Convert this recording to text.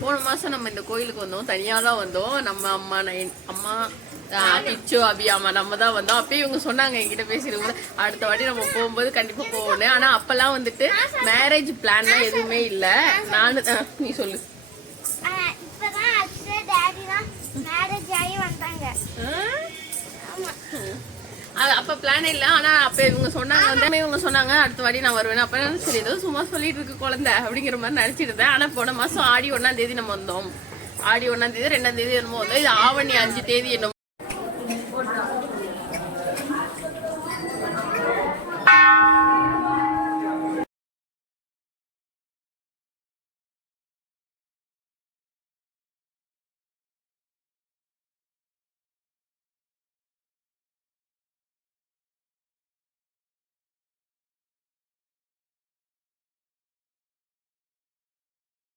போன மாசம் நம்ம இந்த கோயிலுக்கு வந்தோம். தனியா தான் வந்தோம். நம்ம அம்மா நைன் அம்மா கிச்சு அபி அம்மா நம்ம தான் வந்தோம். அப்பயே இவங்க சொன்னாங்க என்கிட்ட பேசிருக்கும் அடுத்த வாட்டி நம்ம போகும்போது கண்டிப்பா போகணும் ஆனா அப்பெல்லாம் வந்துட்டு மேரேஜ் பிளான்லாம் எதுவுமே இல்ல. நானு நீ சொல்லு. மேரேஜ் ஆகி வந்தாங்க. அப்போ பிளான் இல்லை. ஆனால் அப்போ இவங்க சொன்னாங்க வந்து இவங்க சொன்னாங்க அடுத்த வாடி நான் வருவேன் அப்போ சரி ஏதோ சும்மா சொல்லிட்டு இருக்கு குழந்தை அப்படிங்கிற மாதிரி நினச்சிட்டு இருந்தேன். ஆனால் போன மாதம் ஆடி ஒன்றாம் தேதி நம்ம வந்தோம். ஆடி ஒன்றாம் தேதி ரெண்டாம் தேதி என்னமோ வந்தோம். இது ஆவணி அஞ்சு தேதி என்னமோ.